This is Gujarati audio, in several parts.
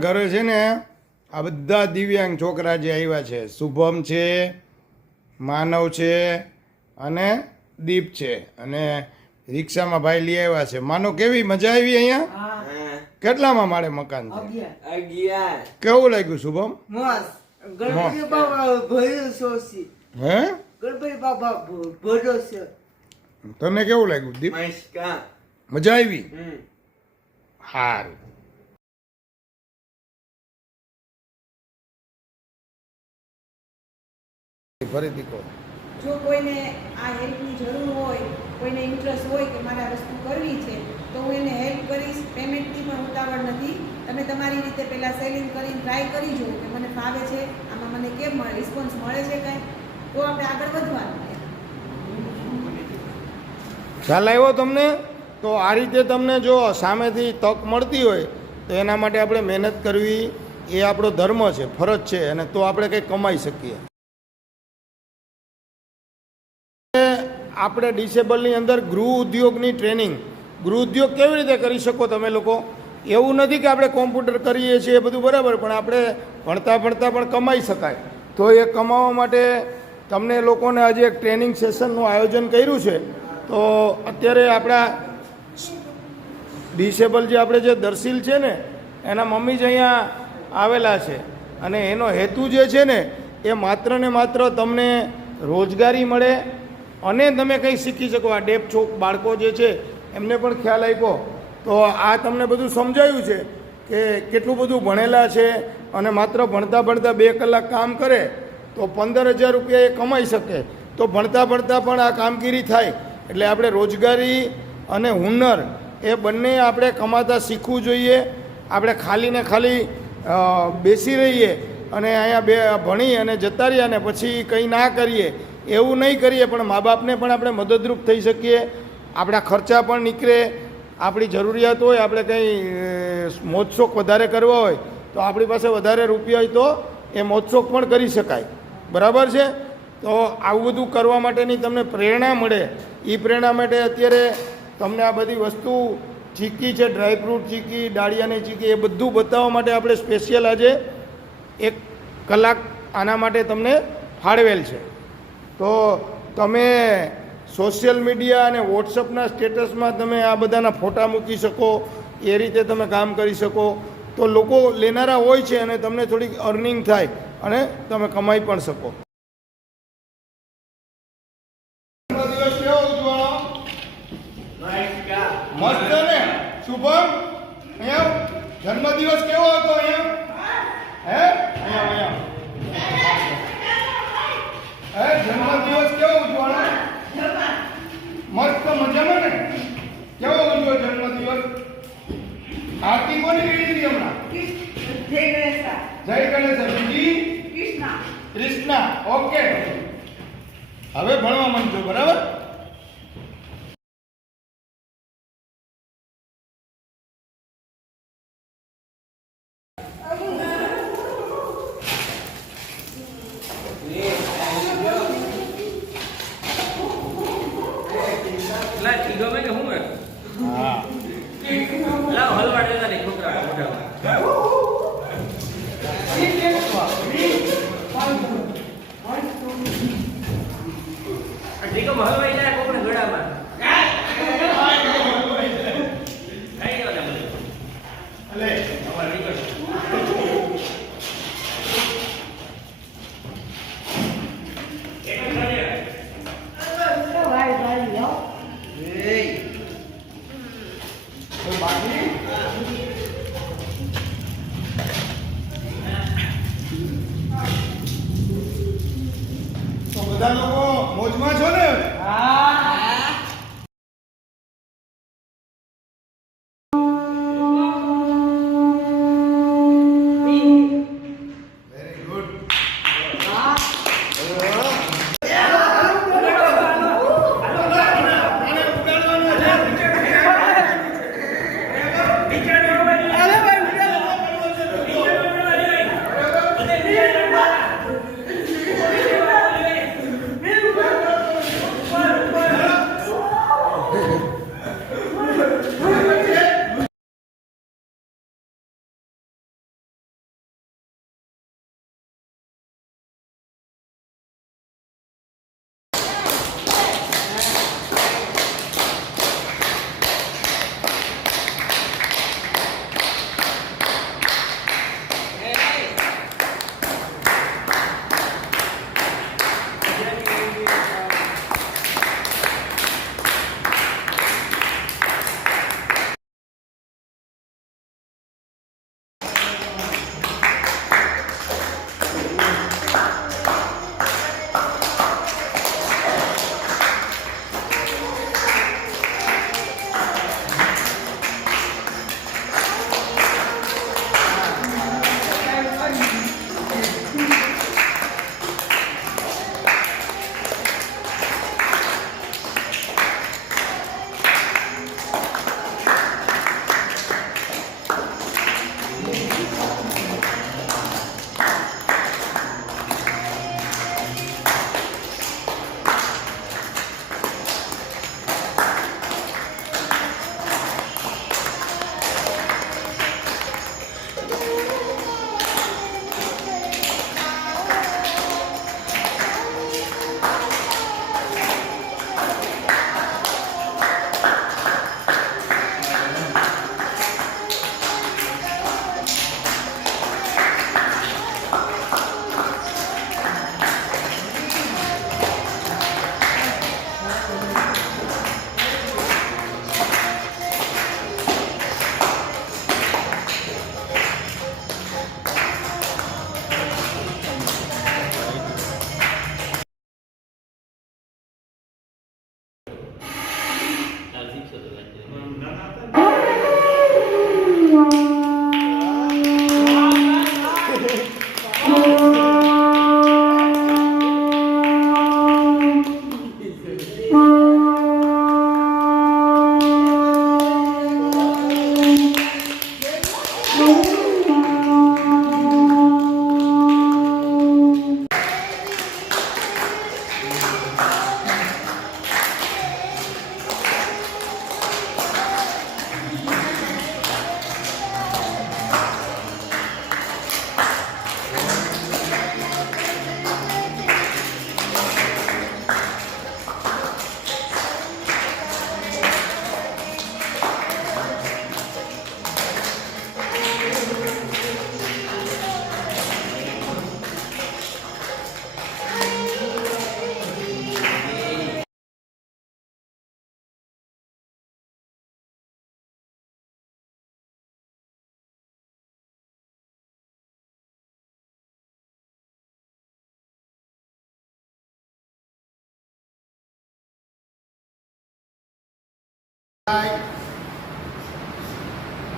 ઘરે છે ને આ બધા દિવ્યાંગ છોકરા જે આવ્યા છે, શુભમ છે, માનવ છે અને દીપ છે, અને રિક્ષામાં ભાઈ લઈ આવ્યા છે. માનો કેવી મજા આવી અહીંયા? કેટલામાં માળે મકાન છે? 11. કેવું લાગ્યું શુભમ? ગણપતિ બાબા ભરોસો છે. હે? ગણપતિ બાબા ભરોસો. તને કેવું લાગ્યું દીપ? મજા આવી? સારું. ફરીથી કહો. જો કોઈને આ હેલ્પની જરૂર હોય, કોઈને ઇન્ટરેસ્ટ હોય કે મારે આ વસ્તુ કરવી છે, તો હું એને હેલ્પ કરીશ. પેમેન્ટની પણ ઉતાવળ નથી. તમે તમારી રીતે પહેલાં સેલિંગ કરીને ટ્રાય કરી જુઓ કે મને ફાવે છે, આમાં મને કેમ રિસ્પોન્સ મળે છે કાંઈ, તો આપણે આગળ વધવાનું. ખ્યાલ આવ્યો તમને? તો આ રીતે તમને જો સામેથી તક મળતી હોય તો એના માટે આપણે મહેનત કરવી એ આપણો ધર્મ છે, ફરજ છે, અને તો આપણે કંઈક કમાઈ શકીએ. આપણે ડિસેબલની અંદર ગૃહ ઉદ્યોગની ટ્રેનિંગ, ગૃહ ઉદ્યોગ કેવી રીતે કરી શકો તમે લોકો? એવું નથી કે આપણે કોમ્પ્યુટર કરીએ છીએ એ બધું બરાબર, પણ આપણે ભણતા ભણતા પણ કમાઈ શકાય. તો એ કમાવા માટે તમને લોકોને આજે એક ટ્રેનિંગ સેશનનું આયોજન કર્યું છે. તો અત્યારે આપણા ડિસેબલ જે આપણે જે દર્શીલ છે ને એના મમ્મી જ અહીંયા આવેલા છે, અને એનો હેતુ જે છે ને એ માત્ર ને માત્ર તમને રોજગારી મળે અને તમે કંઈ શીખી શકો. આ ડેફ ચોક બાળકો જે છે એમને પણ ખ્યાલ આપ્યો. તો આ તમને બધું સમજાયું છે કે કેટલું બધું ભણેલા છે, અને માત્ર ભણતા ભણતા 2 કલાક કામ કરે તો 15,000 રૂપિયા એ કમાઈ શકે. તો ભણતા ભણતા પણ આ કામગીરી થાય. એટલે આપણે રોજગારી અને હુનર એ બંને આપણે કમાતા શીખવું જોઈએ. આપણે ખાલી ને ખાલી બેસી રહીએ અને અહીંયા ભણી અને જતા રહીએ અને પછી કંઈ ના કરીએ એવું નહીં કરીએ, પણ મા બાપને પણ આપણે મદદરૂપ થઈ શકીએ. આપણા ખર્ચા પણ નીકળે. આપણી જરૂરિયાત હોય, આપણે કંઈ મોજશોખ વધારે કરવા હોય તો આપણી પાસે વધારે રૂપિયા હોય તો એ મોજશોખ પણ કરી શકાય. બરાબર છે? તો આવું બધું કરવા માટેની તમને પ્રેરણા મળે. એ પ્રેરણા માટે અત્યારે તમને આ બધી વસ્તુ ચીકી છે, ડ્રાયફ્રૂટ ચીકી, ડાળિયાની ચીકી, એ બધું બતાવવા માટે આપણે સ્પેશિયલ આજે 1 કલાક આના માટે તમને ફાળવેલ છે. તો તમે સોશિયલ મીડિયા અને વોટ્સઅપના સ્ટેટસમાં તમે આ બધાના ફોટા મૂકી શકો, એ રીતે તમે કામ કરી શકો. તો લોકો લેનારા હોય છે અને તમને થોડીક અર્નિંગ થાય અને તમે કમાઈ પણ શકો. જન્મદિવસ કેવો ઉજવણો? મસ્ત ને શુભમ? અહીંયા જન્મદિવસ કેવો હતો? અહીંયા હે જન્મદિવસ કેવો ઉજવણો? મસ્ત મજામાં ને? કેવો ઉજવ્યો જન્મદિવસ? આરતી કોની કરી હતી હમણાં? જય ગણેશ. બીજી કૃષ્ણા. ઓકે, હવે ભણવા માંડજો. બરાબર? હા. હલવાઈ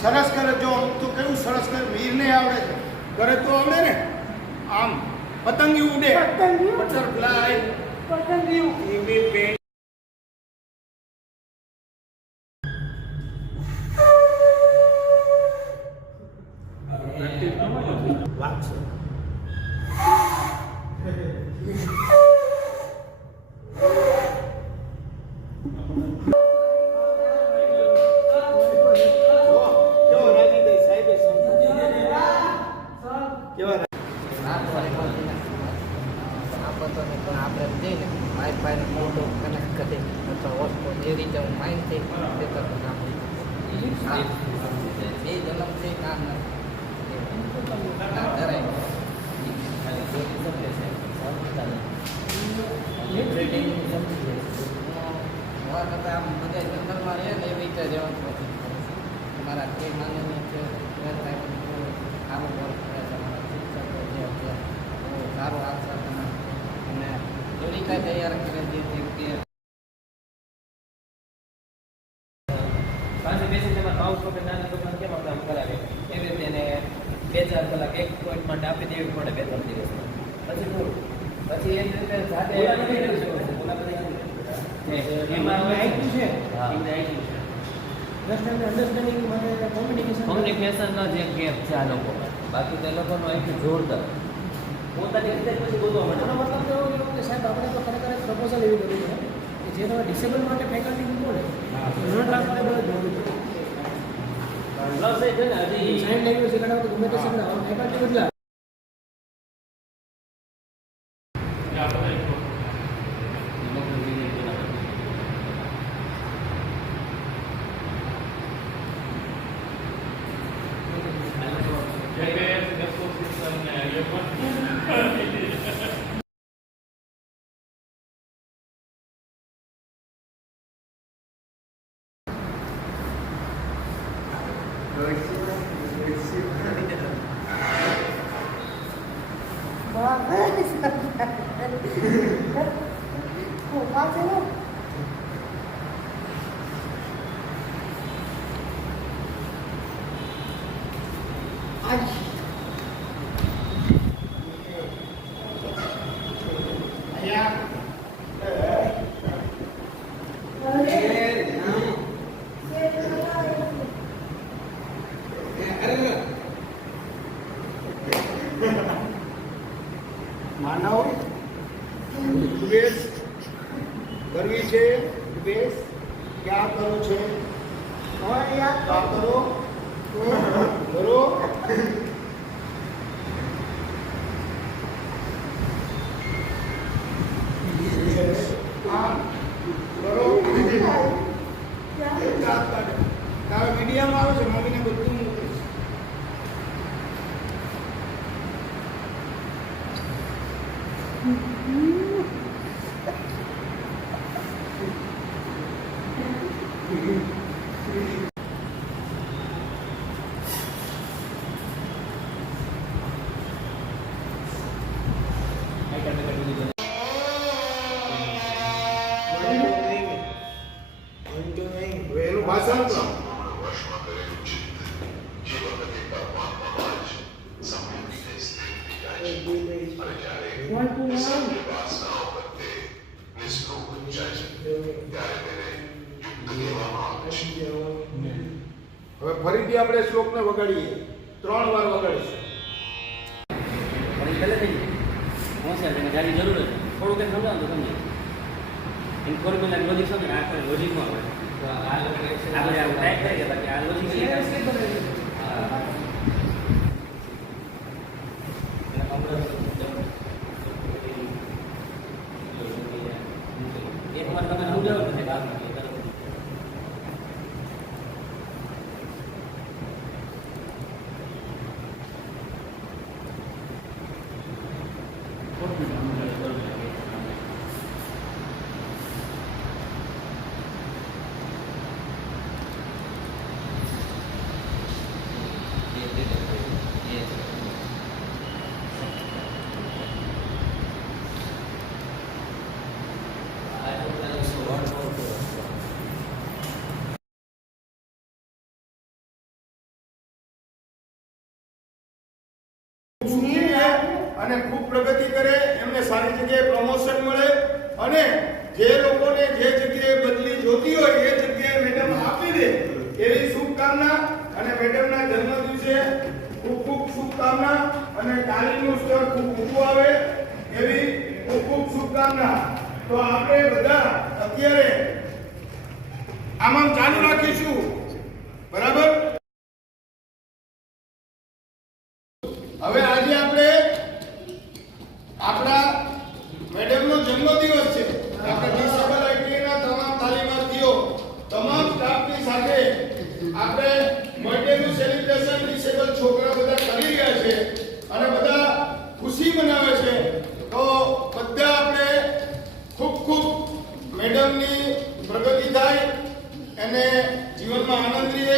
સરસ કરે. જો તો કેવું સરસ કરે. વીરને આવડે છે, કરે તો આવડે ને. આમ પતંગિયું ઉડે, બટરફ્લાય, પતંગિયું. વાગશે. આપણે જઈને વાઈફાઈનો મોટો કનેક્ટ કરી અથવા હોસ્પોટ એ રીતે હું માઇન્ડથી પેપરનું કામ એ જન્મથી કામ જરાય હોવા કરતાં આમ બધા જંગલમાં રહે ને એવી રીતે રહેવાનું નથી. તમારા જે માનવીય છે સારું વર્ક કરે તમારા શિક્ષકો જે છે સારું આન્સર તમારે અને એવી કાંઈ તૈયાર કરે જે વ્યક્તિ પાસે બેસી તેમાં માઉસ પકડી નાની દુકાન કેમ આપણે આમ કરાવે એવી રીતે એને 2-4 કલાક એક પોઈન્ટ માટે આપી દેવી પડે 2-3 દિવસ પછી પૂરું. પછી એ રીતે સાથે એમાં આઈક્યુ છે. કોમ્યુનિકેશનનો જે ગેપ છે આ લોકો, બાકી તે લોકોનો આઈક્યુ જોરદાર પોતાની રીતે પછી બોલવા માંડે. મતલબ તો એવું કે સાહેબ આપણે તો ખરેખર એક પ્રપોઝલ એવી કરી છે કે જે તમે ડિસેબલ માટે ફેકલ્ટી મૂકો ને એનો ટ્રાન્સફરેબલ જ હોવું જોઈએ. પ્લસ એ છે ને હજી સાઇન લેંગ્વેજ શીખડાવો તો ગમે તે શીખડાવો ફેકલ્ટી બદલા માનવ બેસ કરવી છે. બેસ ક્યાં કરો છે? ક્યાં કરો કરો હવે એનું ભાષણ તો હવે ફરીથી આપણે શ્લોકને વગાડીએ 3 વાર વગાડીશું. પણ એ પહેલે થઈ જાય હોશિયાર છે જારી જરૂર છે થોડું કંઈ સમજાવો તો સમજે એમ ફોર્મ્યુલા લોજિક સમજે આ કોઈ લોજિકમાં આવે તો આપણે આવું ટાઈપ કરીએ બાકી આ લોજિક એક વાર તમે સમજાવો તો અને ખૂબ પ્રગતિ કરે એમને સારી જગ્યાએ પ્રમોશન મળે અને જે લોકોને જે જગ્યાએ બદલી જોતી હોય એ જગ્યાએ મેડમ આપી દે એવી શુભકામના અને મેડમના જન્મદિવસે ખૂબ ખૂબ શુભકામના અને તાલીમનું સ્તર ખૂબ ઊંચું આવે એવી ખૂબ ખૂબ શુભકામના. તો આપણે બધા અત્યારે આમ ચાલુ રાખીશું બરાબર. હવે આજે આપણે આપણા મેડમનો જન્મદિવસ છે. આપણે ડિસેબલ આઈટીઆઈના તમામ તાલીમાર્થીઓ તમામ સ્ટાફની સાથે આપણે બર્થડેનું સેલિબ્રેશન ડિસેબલ છોકરા બધા કરી રહ્યા છે અને બધા ખુશી મનાવે છે. તો બધા આપણે ખૂબ ખૂબ મેડમની પ્રગતિ થાય અને જીવનમાં આનંદ રહે.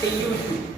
થઈ ગયું